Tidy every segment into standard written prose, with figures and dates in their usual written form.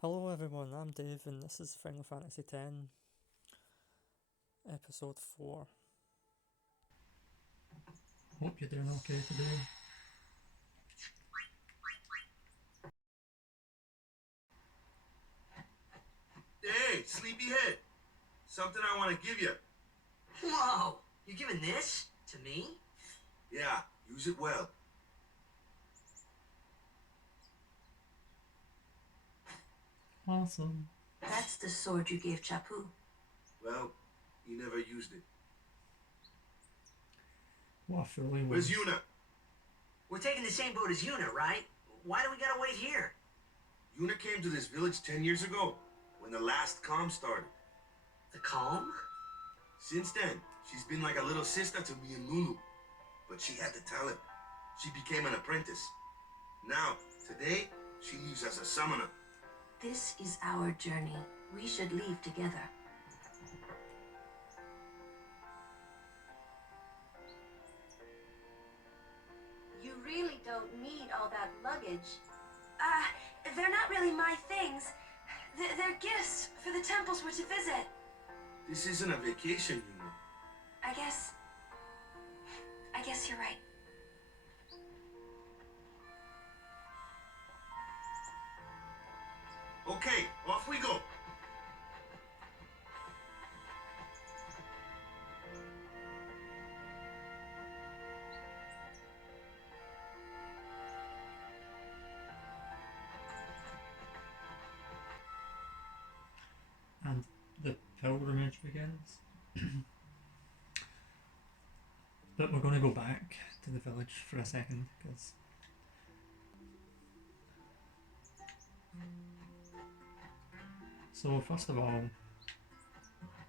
Hello everyone, I'm Dave and this is Final Fantasy X, Episode 4. Hope you're doing okay today. Hey, sleepyhead! Something I want to give you. Whoa! You're giving this to me? Yeah, use it well. Awesome. That's the sword you gave Chapu. Well, he never used it. What a fool he was. Where's Yuna? We're taking the same boat as Yuna, right? Why do we gotta wait here? Yuna came to this village 10 years ago, when the last calm started. The calm? Since then, she's been like a little sister to me and Lulu. But she had the talent. She became an apprentice. Now, today, she leaves as a summoner. This is our journey. We should leave together. You really don't need all that luggage. They're not really my things. They're gifts for the temples we're to visit. This isn't a vacation, Yuna. I guess you're right. Okay, off we go. And the pilgrimage begins. But we're going to go back to the village for a second because so first of all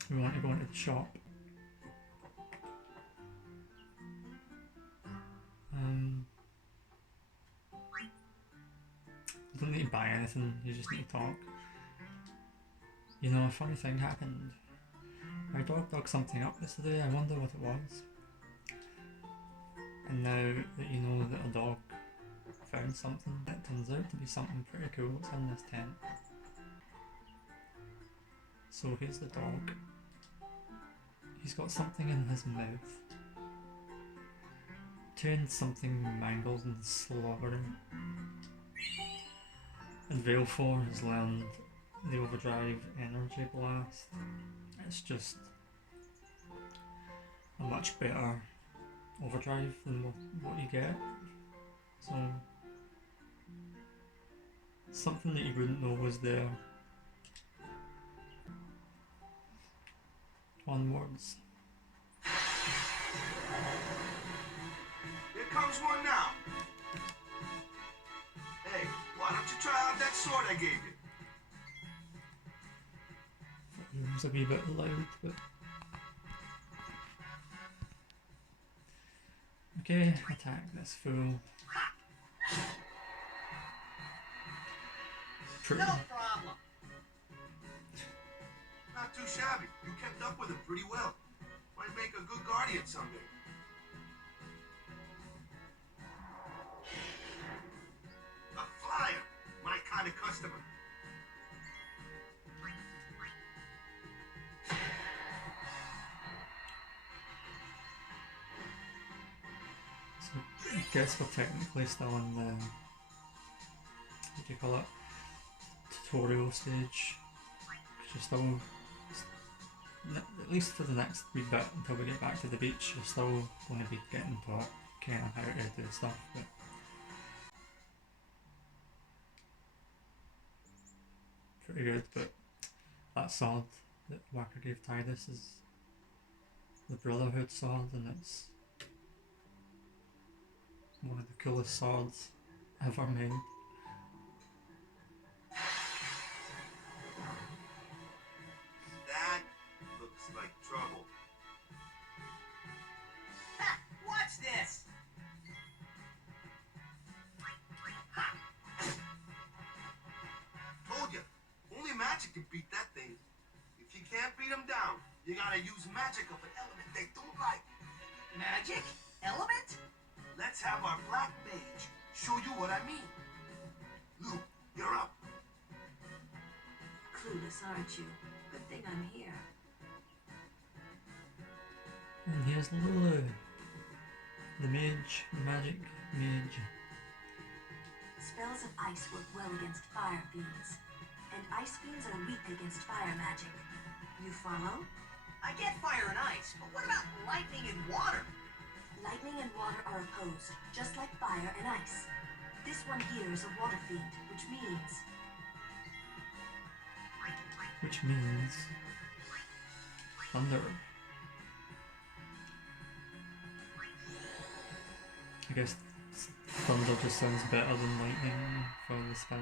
we want to go into the shop. You don't need to buy anything, you just need to talk. You know, a funny thing happened. My dog dug something up yesterday, I wonder what it was. And now that you know that a dog found something, it turns out to be something pretty cool that's in this tent. So here's the dog. He's got something in his mouth. Turned something mangled and slobbering. And Veilfor has learned the Overdrive Energy Blast. It's just a much better overdrive than what you get. So something that you wouldn't know was there. Onwards. Here comes one now. Hey, why don't you try out that sword I gave you? It was a wee bit loud, but okay, attack this fool. Pretty. No problem. Not too shabby. You kept up with him pretty well. Might make a good guardian someday. A flyer. My kind of customer. So I guess we're technically still in the, what do you call it, tutorial stage. You're still, at least for the next wee bit until we get back to the beach, you're still going to be getting taught kind of how to do stuff. But pretty good. But that sword that Wacker gave Tidus is the Brotherhood sword, and it's one of the coolest swords ever made. That looks like trouble. Ha! Watch this! Told you, only magic can beat that thing. If you can't beat them down, you gotta use magic of an element they don't like. Magic? Element? Let's have our black mage show you what I mean. Lou, you're up. clueless, aren't you? Good thing I'm here. And here's Lulu, the mage, the magic mage. Spells of ice work well against fire fiends, and ice fiends are weak against fire magic. You follow? I get fire and ice, but what about lightning and water? Lightning and water are opposed, just like fire and ice. This one here is a water fiend, which means thunder. I guess thunder just sounds better than lightning for the spell.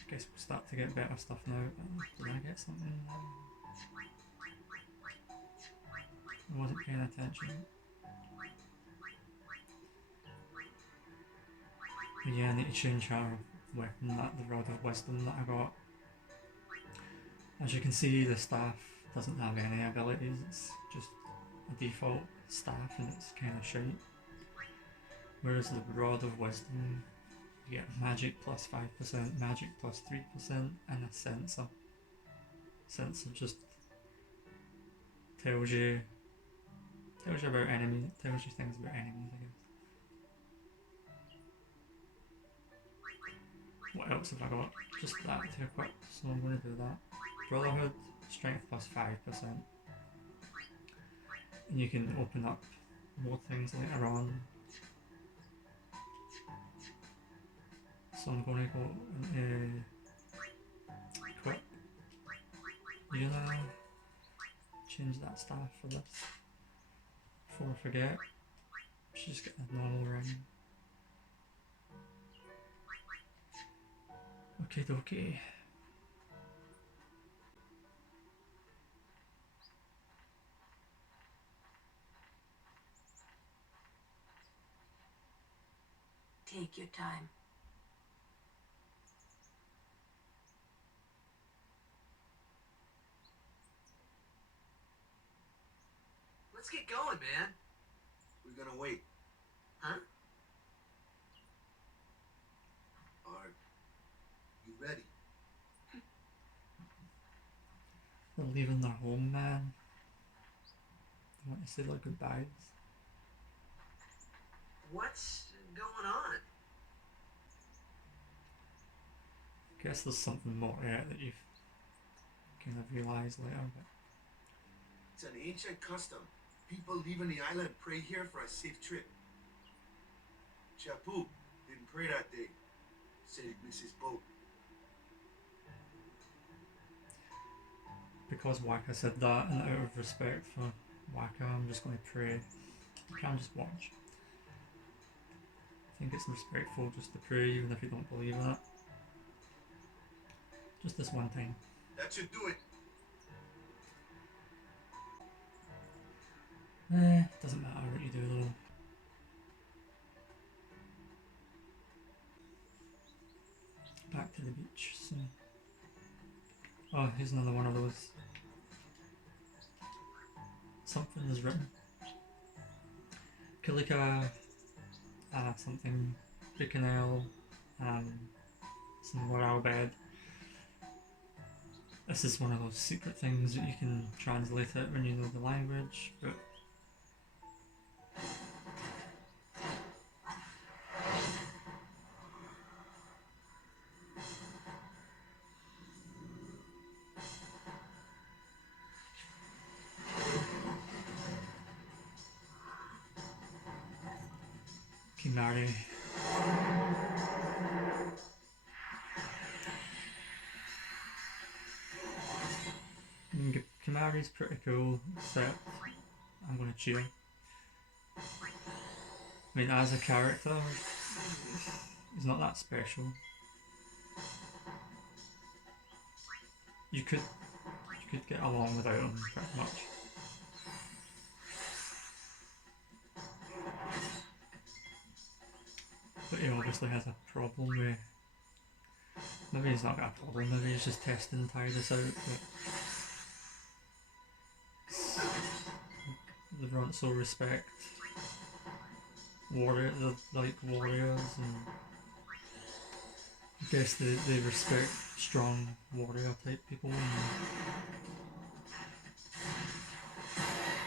I guess we'll start to get better stuff now. Did I get something? I wasn't paying attention. But yeah, I need to change our weapon, the Rod of Wisdom that I got. As you can see, the staff doesn't have any abilities, it's just a default staff and it's kind of shite. Whereas the Rod of Wisdom, you get magic plus 5%, magic plus 3%, and a sensor. Sensor just tells you about enemies, tells you things about enemies, I guess. What else have I got? Just that to equip, so I'm going to do that. Brotherhood, strength plus 5%. And you can open up more things later on. So I'm going to go into equip Yuna, change that staff for this. Before I forget, should just get a normal ring. Okay, dokie. take your time. Let's get going, man. We're gonna wait. Huh? Are you ready? They're leaving their home, man. They want to say their goodbyes. What's going on? Guess there's something more to it that you've kind of realised later, but It's an ancient custom. People leaving the island pray here for a safe trip. Chapu didn't pray that day. Said he'd miss his boat. because Waka said that, and out of respect for Waka, I'm just going to pray. You can't just watch. I think it's respectful just to pray even if you don't believe in it. Just this one time. That should do it. Doesn't matter what you do though. Back to the beach soon. Oh, here's another one of those. Something is written. Kalika, something, Bikanel, some morale bed. This is one of those secret things that you can translate it when you know the language, but Kimari. Kimari's pretty cool, except I'm gonna cheer. I mean, as a character, he's not that special. You could get along without him pretty much. But he obviously has a problem with... Maybe he's not got a problem, maybe he's just testing Tidus out, but... Ronso respect like warriors, and I guess they respect strong warrior type people, and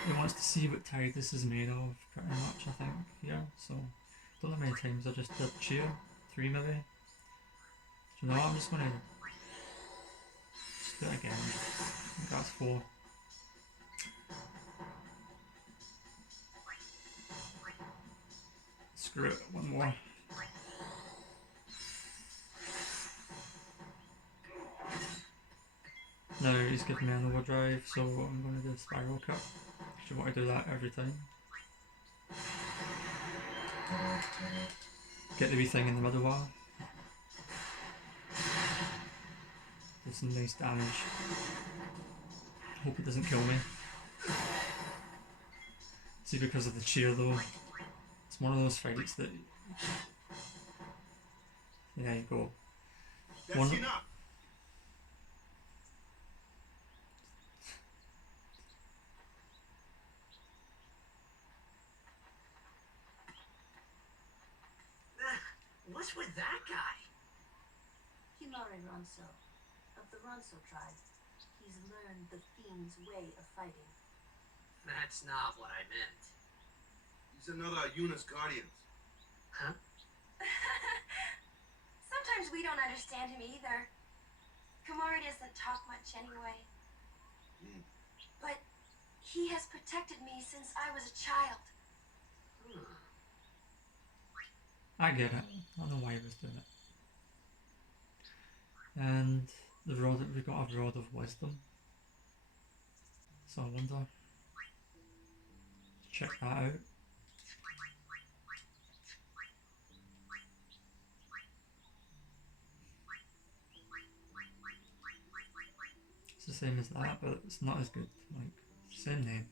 he wants to see what Tidus is made of, pretty much, I think, here. So, don't know how many times I just did cheer. 3 maybe? Do you know what? I'm just gonna just do it again. I think that's 4. Screw it, one more. Now he's giving me an overdrive, so I'm going to do a spiral cut. You want to do that every time. Get the wee thing in the middle bar. Do some nice damage. Hope it doesn't kill me. See, because of the cheer though, it's one of those fights that... There you go. That's enough. What's with that guy? Himari Ronso, of the Ronso tribe. He's learned the fiend's way of fighting. That's not what I meant. He's another of Yuna's guardians. Huh? Sometimes we don't understand him either. Kamari doesn't talk much anyway. But he has protected me since I was a child. I get it. I don't know why he was doing it. And the rod, we got a rod of wisdom. So I wonder. Check that out. It's the same as that, but it's not as good. Like, same name.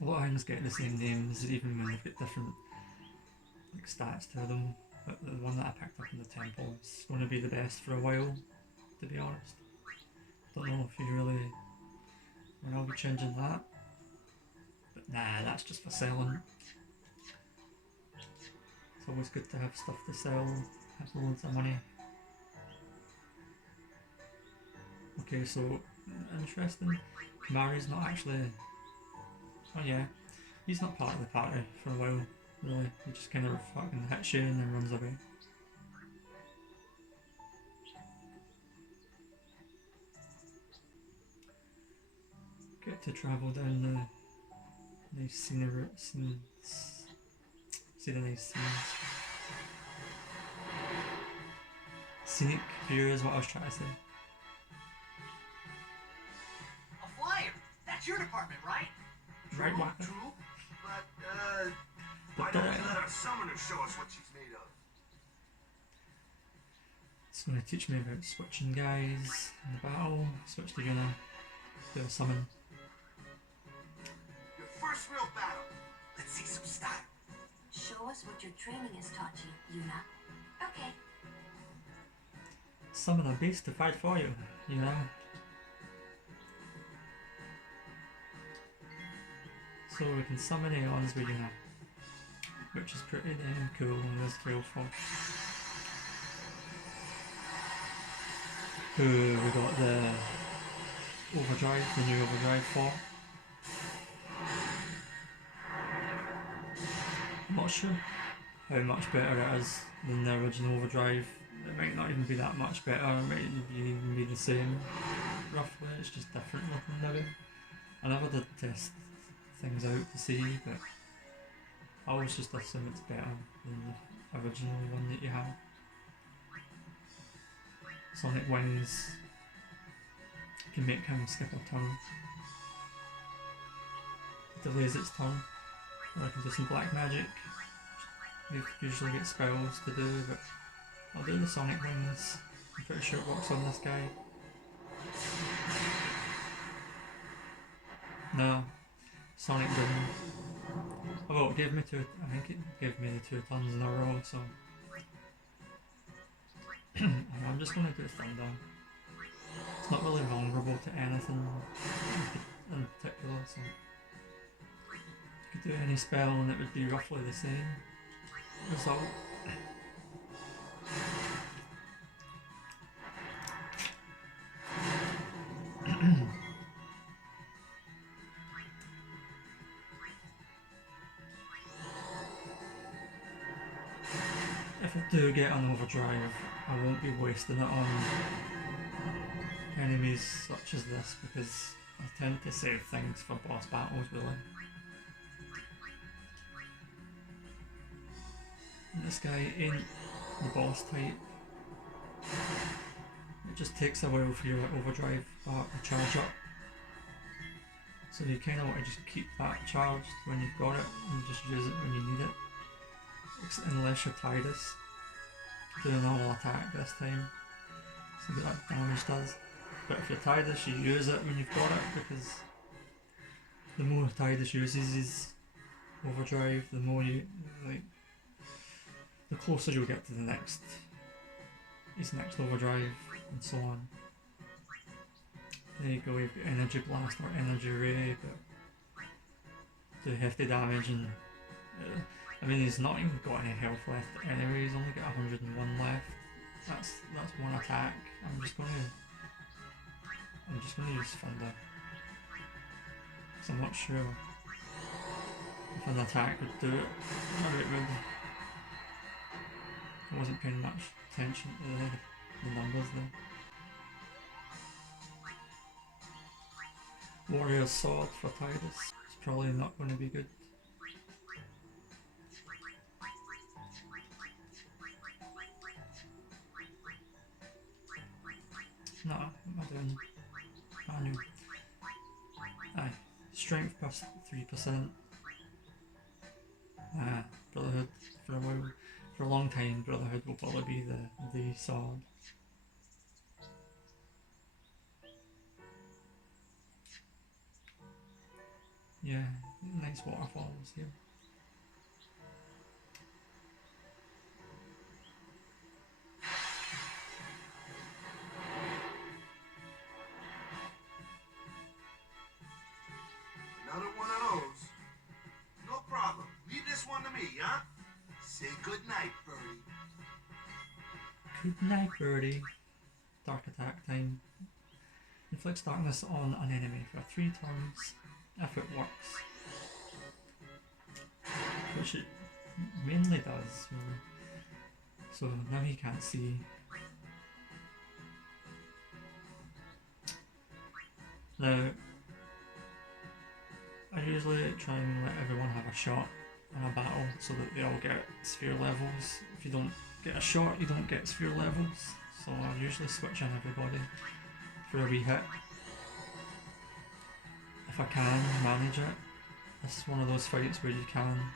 A lot of things get the same names even when they've got different like stats to them. But the one that I picked up in the temple is going to be the best for a while, to be honest. Don't know if you really when I'll be changing that. But nah, that's just for selling. It's always good to have stuff to sell, have loads of money. Okay, so interesting. Kamari's not actually. Oh yeah, he's not part of the party for a while. Really, he just kind of fucking hits you and then runs away. Get to travel down the nice scenery, see the nice scenes. Scenic view is what I was trying to say. A flyer! That's your department, right? Right, Waka. True, but why don't we let our summoner show us what she's made of? It's going to teach me about switching guys in the battle. Switch to Yuna, do a summon. Your first real battle. Let's see some style. Show us what your training has taught you, Yuna. Okay. Summon a beast to fight for you, you know. So we can summon Aeons with Yuna, which is pretty damn cool in this drill for. Ooh, we got the overdrive, the new overdrive for. I'm not sure how much better it is than the original overdrive. It might not even be that much better, it might even be the same, roughly, it's just different looking maybe. I never did test things out to see, but I always just assume it's better than the original one that you had. Sonic Wings can make him skip a turn. Delays its turn. Or I can do some black magic. You usually get spells to do, but I'll do the Sonic Wings. I'm pretty sure it works on this guy. No, Sonic didn't. Oh, it gave me two. I think it gave me the 2 turns in a row, so. I'm just going to do Thunder. It's not really vulnerable to anything in particular, so. do any spell and it would be roughly the same result. If I do get an overdrive, I won't be wasting it on enemies such as this because I tend to save things for boss battles really. And this guy ain't the boss type. It just takes a while for your overdrive bar to charge up. So you kind of want to just keep that charged when you've got it and just use it when you need it. Unless you're Tidus doing a normal attack this time. See what that damage does. But if you're Tidus, you use it when you've got it because the more Tidus uses his overdrive, the more you like, the closer you'll get to his next overdrive and so on. There you go, you've got energy blast or energy ray, but do hefty damage and I mean he's not even got any health left anyway, he's only got 101 left. That's one attack. I'm just gonna use Thunder. Because I'm not sure if an attack would do it. Maybe it would. I wasn't paying much attention to the numbers there. Warrior's Sword for Tidus. It's probably not going to be good. No, what am I doing? Manual. Aye. Strength plus 3%. Brotherhood for a while. For a long time, Brotherhood will probably be the sword. Yeah, nice waterfalls here. Another one of those. No problem. Leave this one to me, huh? Say good night, Birdie. Good night, Birdie. Dark attack time. Inflicts darkness on an enemy for 3 turns if it works. Which it mainly does, really. So now he can't see. Now, I usually try and let everyone have a shot in a battle so that they all get sphere levels. If you don't get a shot, you don't get sphere levels. So I usually switch on everybody for a wee hit. If I can manage it. This is one of those fights where you can,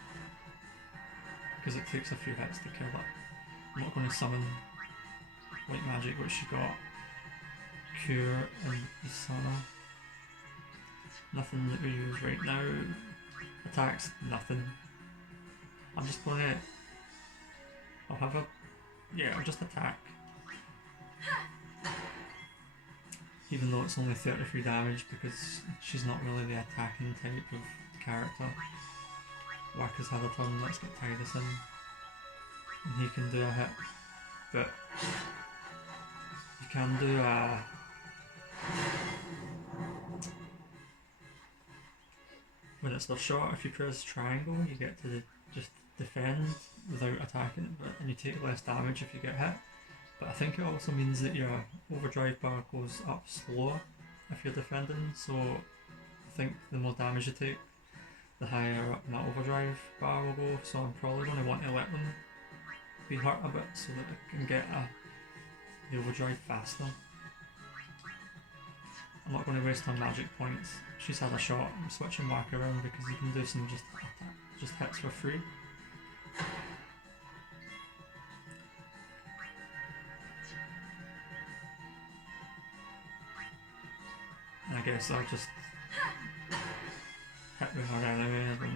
because it takes a few hits to kill it. I'm not going to summon White Magic, which you got Cure and Isana. Nothing that we use right now. Attacks, nothing. I'm just going to... I'll just attack. Even though it's only 33 damage because she's not really the attacking type of character. Waka's had a turn, let's get Tidus in. And he can do a hit. But you can do a... When it's the shot, if you press triangle, you get to just defend without attacking, and you take less damage if you get hit. But I think it also means that your overdrive bar goes up slower if you're defending, so I think the more damage you take, the higher up my overdrive bar will go, so I'm probably going to want to let them be hurt a bit so that I can get the overdrive faster. I'm not going to waste on magic points. She's had a shot. I'm switching Waka around because you can do some just hits for free. And I guess I'll just hit with her anyway.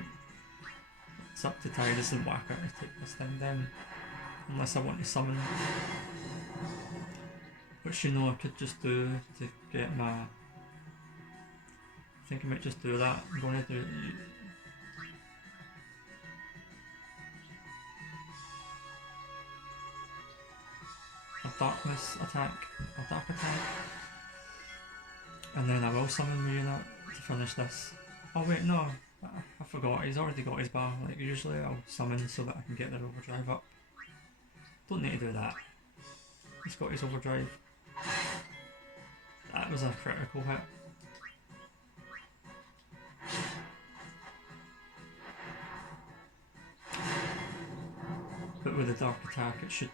It's up to Tidus and Waka to take this thing down. Unless I want to summon. Which you know I could just do to get my... I think I might just do that. I'm going to do darkness attack, or dark attack. And then I will summon Yuna to finish this. Oh wait, no, I forgot, he's already got his bar. Like usually I'll summon so that I can get their overdrive up. Don't need to do that. He's got his overdrive. That was a critical hit. But with the dark attack it should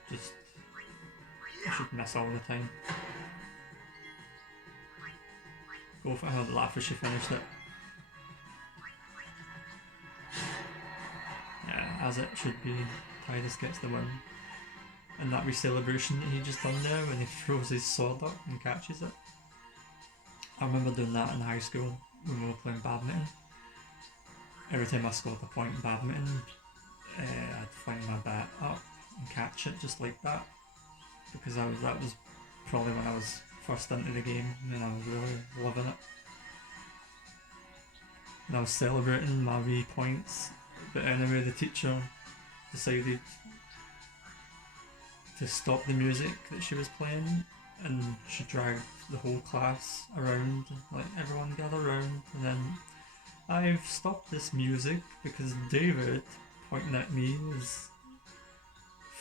miss all the time. Go for her, laugh as she finished it. Yeah, as it should be. Tidus gets the win. And that wee celebration that he just done there when he throws his sword up and catches it. I remember doing that in high school when we were playing badminton. Every time I scored a point in badminton, I'd fling my bat up and catch it just like that. Because that was probably when I was first into the game and I was really loving it. And I was celebrating my wee points, but anyway the teacher decided to stop the music that she was playing, and she dragged the whole class around, like everyone gather around, and then I've stopped this music because David, pointing at me, is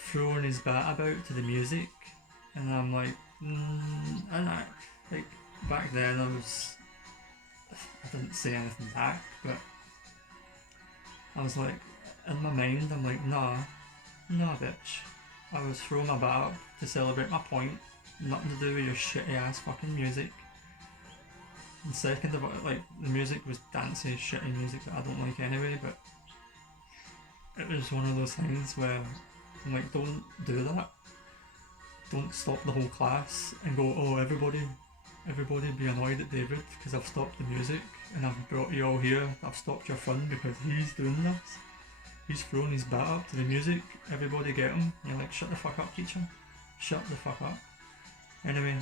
throwing his bat about to the music, and I'm like, and I, like, back then I didn't say anything back, but I was like, in my mind, I'm like, nah bitch, I was throwing my bat up to celebrate my point, nothing to do with your shitty ass fucking music. And second of all, like, the music was dancey, shitty music that I don't like anyway, but it was one of those things where I'm like, don't do that. Don't stop the whole class and go, oh, everybody be annoyed at David because I've stopped the music and I've brought you all here. I've stopped your fun because he's doing this. He's throwing his bat up to the music. Everybody get him. And you're like, shut the fuck up, teacher. Shut the fuck up. Anyway,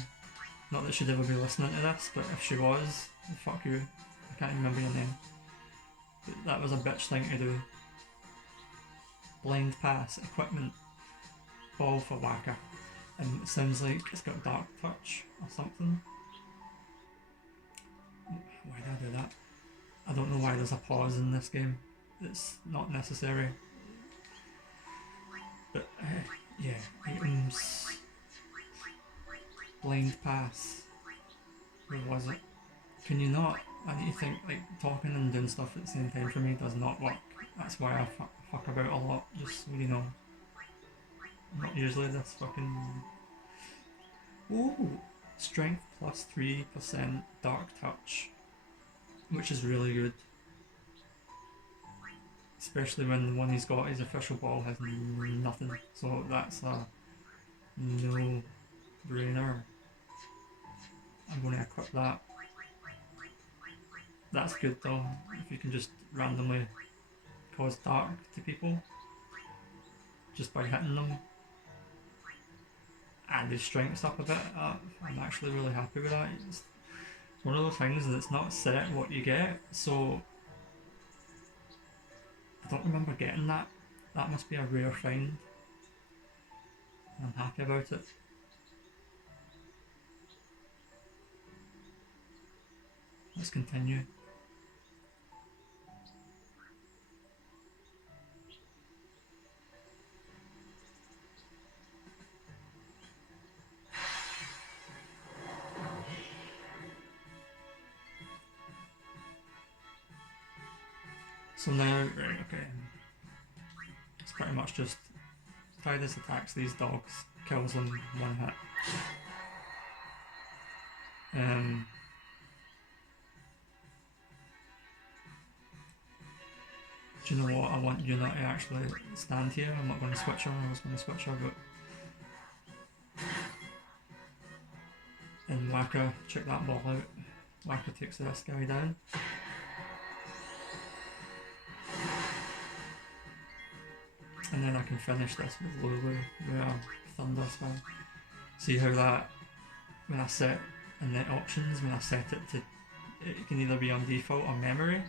not that she'd ever be listening to this, but if she was, fuck you. I can't even remember your name. But that was a bitch thing to do. Blind pass, equipment, ball for Waka. And it sounds like it's got dark touch or something. Why did I do that? I don't know why there's a pause in this game. It's not necessary. But yeah, items. Blind pass. Where was it? Can you not? I need to think, like, talking and doing stuff at the same time for me does not work. That's why I fuck about a lot, just so you know. I'm not usually this fucking... Ooh! Strength plus 3% dark touch. Which is really good. Especially when the one he's got, his official ball, has nothing. So that's a no-brainer. I'm going to equip that. That's good though, if you can just randomly cause dark to people just by hitting them. And his strength's up a bit. I'm actually really happy with that. It's one of those things that's not set what you get, so I don't remember getting that. That must be a rare find. I'm happy about it. Let's continue. So now, right, okay, it's pretty much just Tidus attacks these dogs, kills them one hit. Do you know what? I want Yuna to actually stand here. I'm not going to switch her. I was going to switch her, but... And Waka, check that ball out. Waka takes this guy down. And then I can finish this with Lulu, Thunder Spell. See how that, when I set in the options, when I set it to, it can either be on default or memory.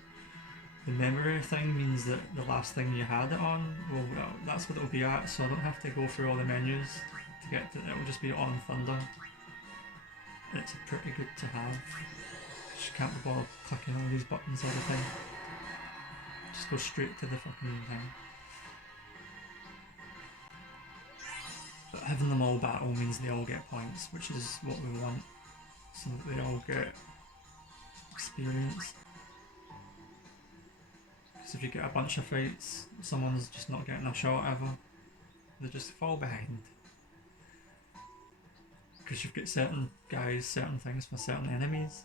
The memory thing means that the last thing you had it on, well that's what it'll be at, so I don't have to go through all the menus to get to. It will just be on Thunder, and it's pretty good to have. Just can't be bothered clicking all these buttons all the time. Just go straight to the fucking thing. But having them all battle means they all get points, which is what we want, so that they all get experience. Because if you get a bunch of fights, someone's just not getting a shot ever, they just fall behind. Because you've got certain guys, certain things for certain enemies.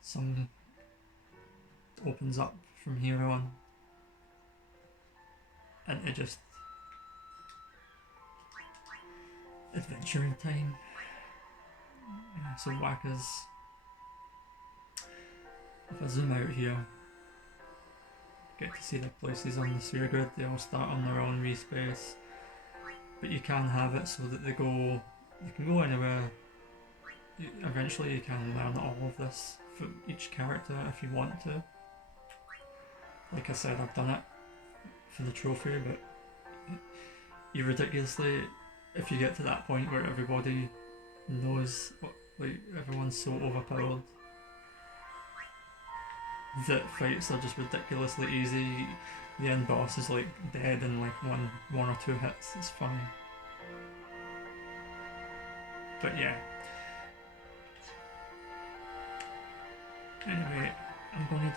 Some opens up from here on, and it just adventuring time. Yeah, so whackers. If I zoom out here, get to see the places on the sphere grid. They all start on their own wee space, but you can have it so that they can go anywhere. Eventually you can learn all of this for each character if you want to. Like I said, I've done it for the trophy, but you ridiculously, if you get to that point where everybody knows what, like, everyone's so overpowered that fights are just ridiculously easy. The end boss is like dead in like one or two hits. It's funny. But yeah. Anyway, I'm gonna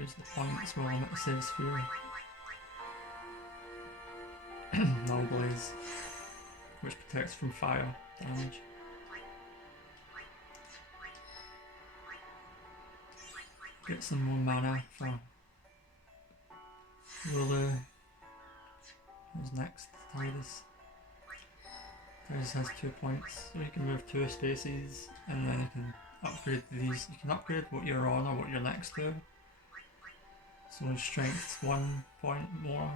use the points while I'm at the save sphere. Null Blaze, which protects from fire damage. Get some more mana for Lulu. Who's next? Tidus. Tidus has 2 points, so you can move 2 spaces, and then you can upgrade these. You can upgrade what you're on or what you're next to. So strength's 1 point more,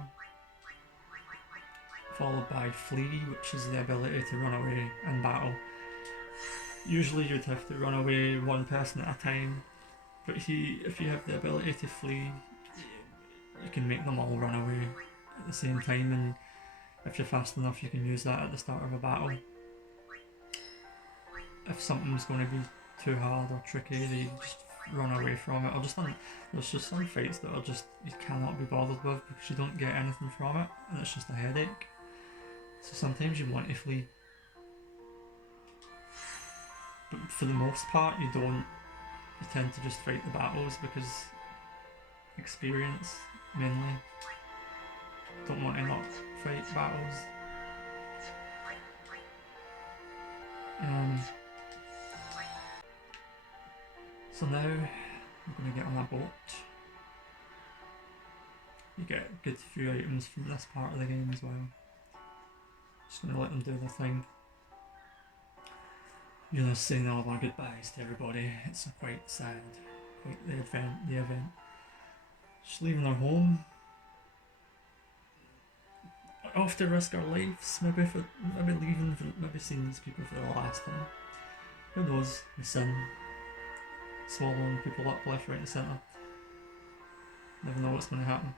followed by Flee, which is the ability to run away and battle. Usually you'd have to run away one person at a time, but if you have the ability to flee, you can make them all run away at the same time, and if you're fast enough you can use that at the start of a battle. If something's going to be too hard or tricky, you just run away from it, or there's just some fights that are just, you cannot be bothered with because you don't get anything from it, and it's just a headache. So sometimes you want to flee, but for the most part you don't. You tend to just fight the battles because experience mainly. Don't want to not fight battles. So now I'm going to get on that boat. You get a good few items from this part of the game as well. Just going to let them do their thing. Yuna's saying all our goodbyes to everybody. It's quite sad. Quite the event. Just leaving our home. Off to risk our lives. Maybe seeing these people for the last time. Who knows? The sin. Swallowing people up left, right and centre. Never know what's going to happen.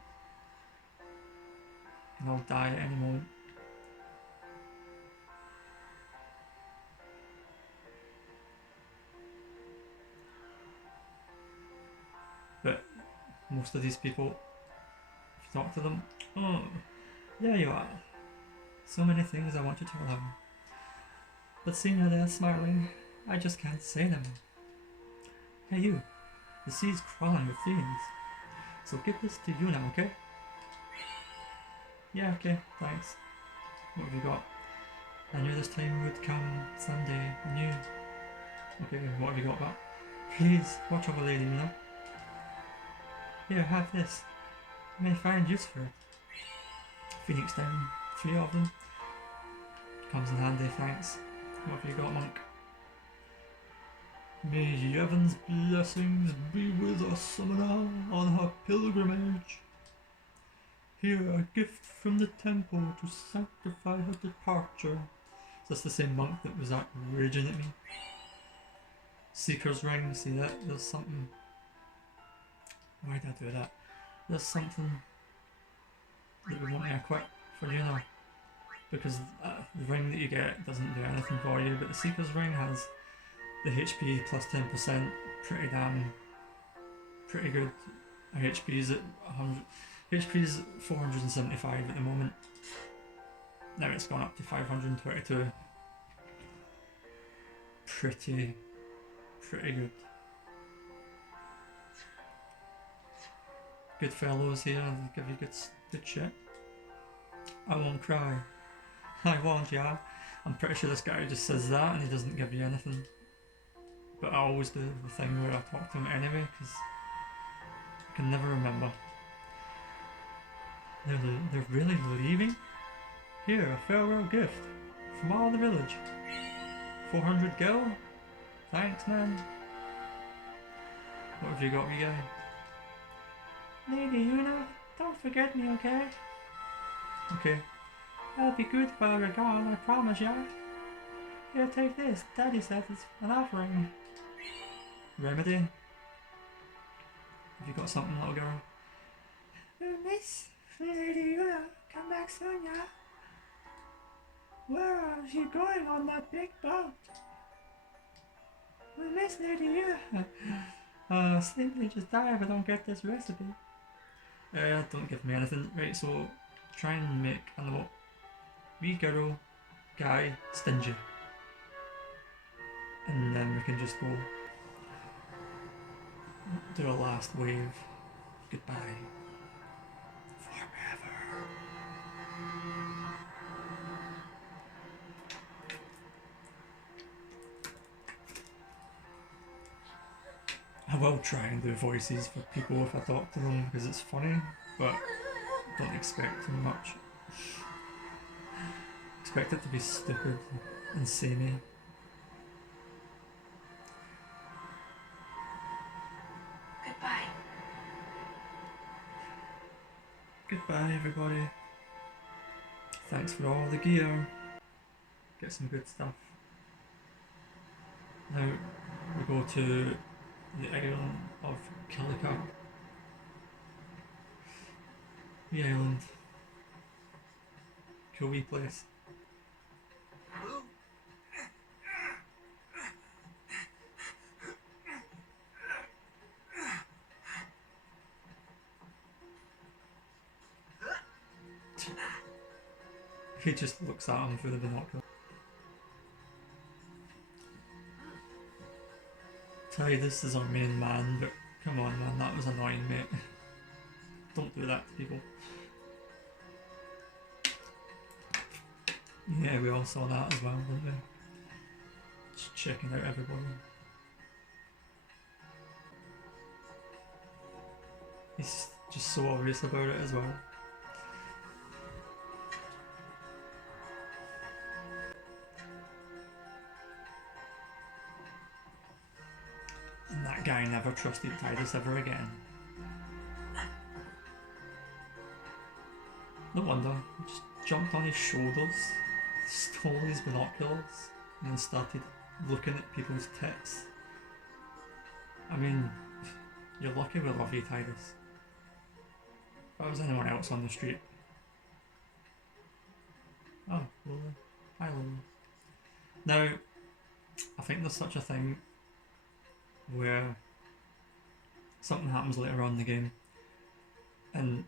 And I'll die at any moment. But most of these people, if you talk to them, oh, there you are. So many things I want to tell them. But seeing how they're smiling, I just can't say them. Hey you, the sea's crawling with fiends. So give this to Yuna, okay? Yeah, okay, thanks. What have you got? I knew this time would come someday. I knew. Okay, what have you got back? Please, watch over Lady Yuna. Here, have this. You may find use for it. Phoenix down, 3 of them. Comes in handy, thanks. What have you got, monk? May Yevon's blessings be with us, Summoner, on her pilgrimage. Here, a gift from the temple to sanctify her departure. Is this the same monk that was raging at me? Seeker's ring, see that? There's something. Why did I do that? There's something that we want to equip for Yuna. Because the ring that you get doesn't do anything for you, but the Seeker's ring has the HP plus 10%, pretty good. Our HP's at 100. HP's 475 at the moment. Now it's gone up to 522. Pretty good. Good fellows here, they give you good shit. I won't cry. I won't, yeah. I'm pretty sure this guy just says that and he doesn't give you anything. But I always do the thing where I talk to him anyway, because I can never remember. They're really leaving? Here, a farewell gift from all the village. 400 gil? Thanks, man. What have you got, me guy? Lady Yuna, don't forget me, okay? Okay. I'll be good while you're gone, I promise ya. Here, take this. Daddy said it's an offering. Remedy? Have you got something, little girl? Miss Lady Yuna, come back soon, ya. Where are you going on that big boat? Miss Lady Yuna. Simply just die if I don't get this recipe. Don't give me anything. Right, so try and make a little wee girl, guy, stingy. And then we can just go do a last wave. Goodbye. Forever. I will try and do voices for people if I talk to them because it's funny, but don't expect too much. Expect it to be stupid and samey. Goodbye. Goodbye, everybody. Thanks for all the gear. Get some good stuff. Now we go to the island of Killica. The island. Cool wee place. He just looks at him through the binoculars. Tidus is our main man, but come on man, that was annoying, mate. Don't do that to people. Yeah, we all saw that as well, didn't we? Just checking out everybody. He's just so obvious about it as well. And that guy never trusted Tidus ever again. No wonder, he just jumped on his shoulders, stole his binoculars, and then started looking at people's tits. I mean, you're lucky we love you, Tidus. If I was anyone else on the street. Oh, Lola. Hi, Lola. Now, I think there's such a thing where something happens later on in the game, and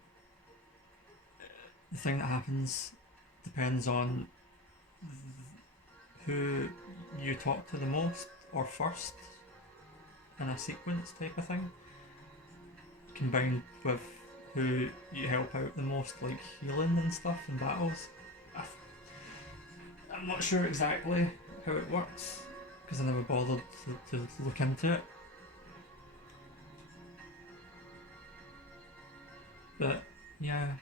the thing that happens depends on who you talk to the most or first in a sequence type of thing, combined with who you help out the most, like healing and stuff in battles. I'm not sure exactly how it works because I never bothered to look into it, but yeah.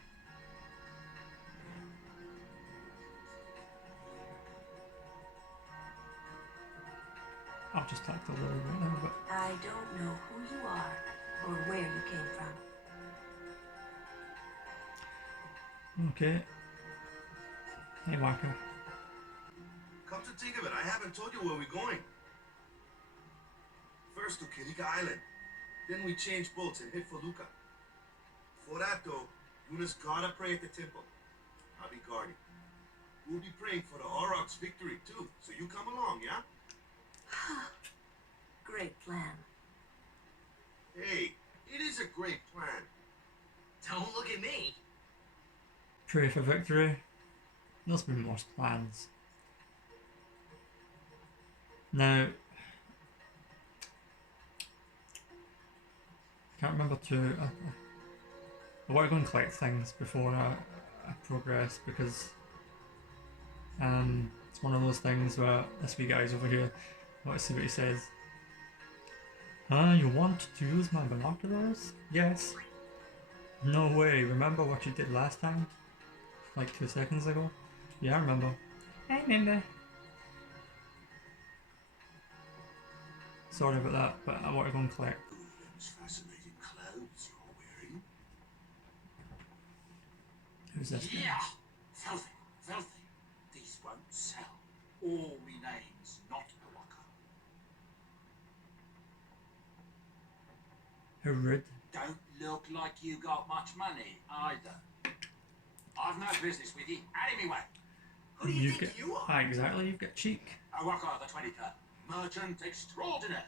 I've just talked a little right now, but I don't know who you are or where you came from. okay. Hey, Waka. Come to think of it, I haven't told you where we're going. First to Kirika Island. Then we change boats and hit Felucca. For that though, Yuna's gotta pray at the temple. I'll be guarding. We'll be praying for the Aurochs' victory too, so you come along, yeah? Great plan. Hey, it is a great plan. Don't look at me. Pray for victory. There's been worse plans. Now, I can't remember to. I want to go and collect things before I progress because it's one of those things where this wee guy's over here. I want to see what he says. You want to use my binoculars? Yes. No way. Remember what you did last time? Like 2 seconds ago? Yeah, I remember. I remember. Sorry about that, but I want to go and collect. Those fascinating clothes you're wearing. Who's this guy? Yeah! Filthy, filthy. These won't sell. All me name's not a waka. How rude. Don't look like you got much money, either. I've no business with you. Out of me way. Who do you think you are? Ah, exactly, you've got cheek. A waka the 23rd. Merchant extraordinaire.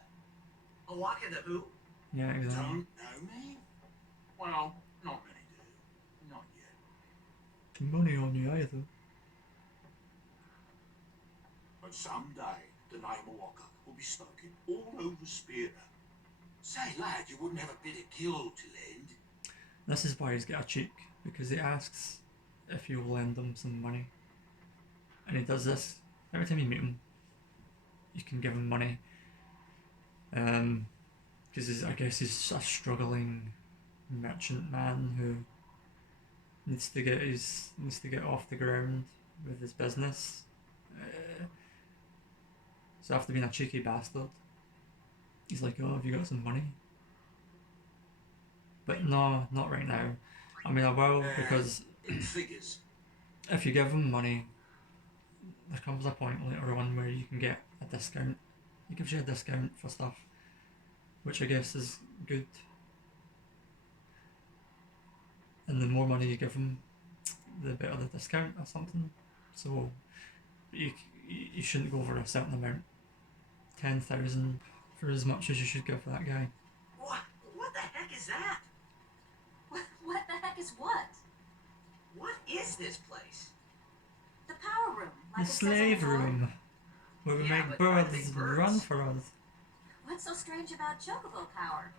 A walk in the who? Yeah, exactly. Don't know me? Well, not many do. Not yet. Money on you either. But someday, the name of Waka will be spoken all over Spira. Say, lad, you wouldn't have a bit of gill to lend. This is why he's got a cheek, because he asks if you'll lend him some money. And he does this every time you meet him. You can give him money. Because I guess he's a struggling merchant man who needs to get off the ground with his business. So after being a cheeky bastard, he's like, "Oh, have you got some money?" But no, not right now. I mean, I will, because In figures. if you give him money, there comes a point later on where you can get a discount. He gives you a discount for stuff, which I guess is good. And the more money you give him, the better the discount or something. So you shouldn't go over a certain amount. 10,000 for as much as you should give that guy. What the heck is that? What the heck is what? What is this place? The power room. The Like it says on slave the door. room, where we Yeah, make but why are they birds birds? run for us. What's so strange about chocobo power?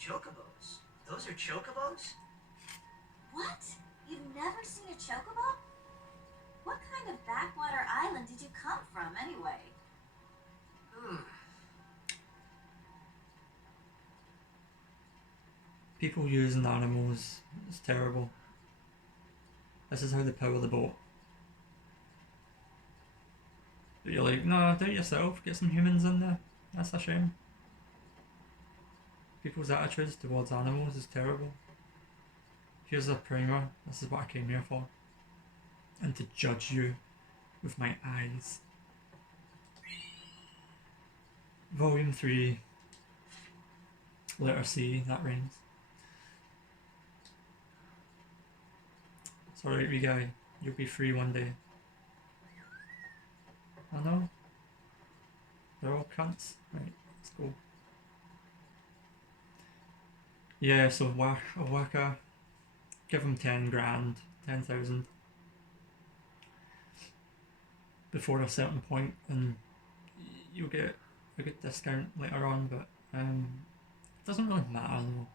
Chocobos. Those are chocobos? What? You've never seen a chocobo? What kind of backwater island did you come from, anyway? People using animals is terrible. This is how they power the boat. But you're like, no, do it yourself, get some humans in there. That's a shame. People's attitudes towards animals is terrible. Here's a primer, this is what I came here for. And to judge you with my eyes. Volume 3, letter C, that rhymes. It's alright, wee guy, you'll be free one day. I know. They're all cunts. Right, let's go. Yeah, so Waka, give him 10 grand, 10,000 before a certain point, and you'll get a good discount later on, but it doesn't really matter though.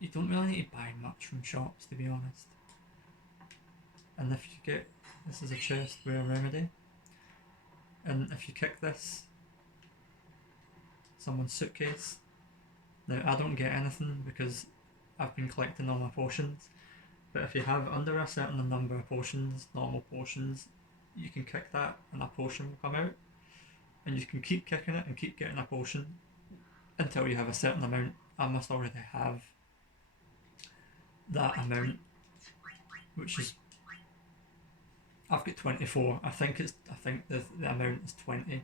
You don't really need to buy much from shops, to be honest. And if you get, this is a chest with a remedy, and if you kick this, someone's suitcase, now I don't get anything because I've been collecting all my potions, but if you have under a certain number of potions, normal potions, you can kick that and a potion will come out, and you can keep kicking it and keep getting a potion until you have a certain amount. I must already have that amount, which is, I've got 24. I think the amount is 20.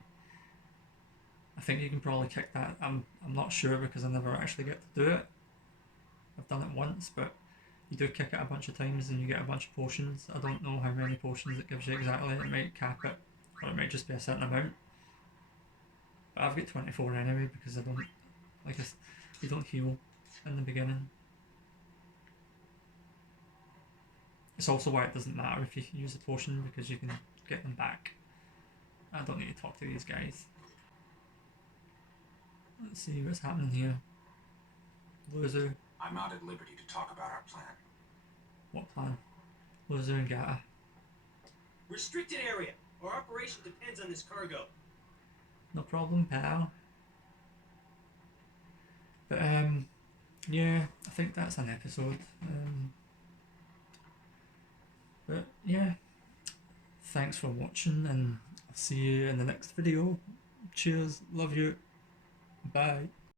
I think you can probably kick that. I'm not sure because I never actually get to do it. I've done it once, but you do kick it a bunch of times and you get a bunch of potions. I don't know how many potions it gives you exactly. It might cap it, or it might just be a certain amount. But I've got 24 anyway because I don't like you don't heal in the beginning. It's also why it doesn't matter if you use a potion because you can get them back. I don't need to talk to these guys. Let's see what's happening here. Loser. I'm not at liberty to talk about our plan. What plan? Loser and Gata. Restricted area. Our operation depends on this cargo. No problem, pal. But yeah, I think that's an episode. But yeah, thanks for watching, and I'll see you in the next video. Cheers, love you, bye.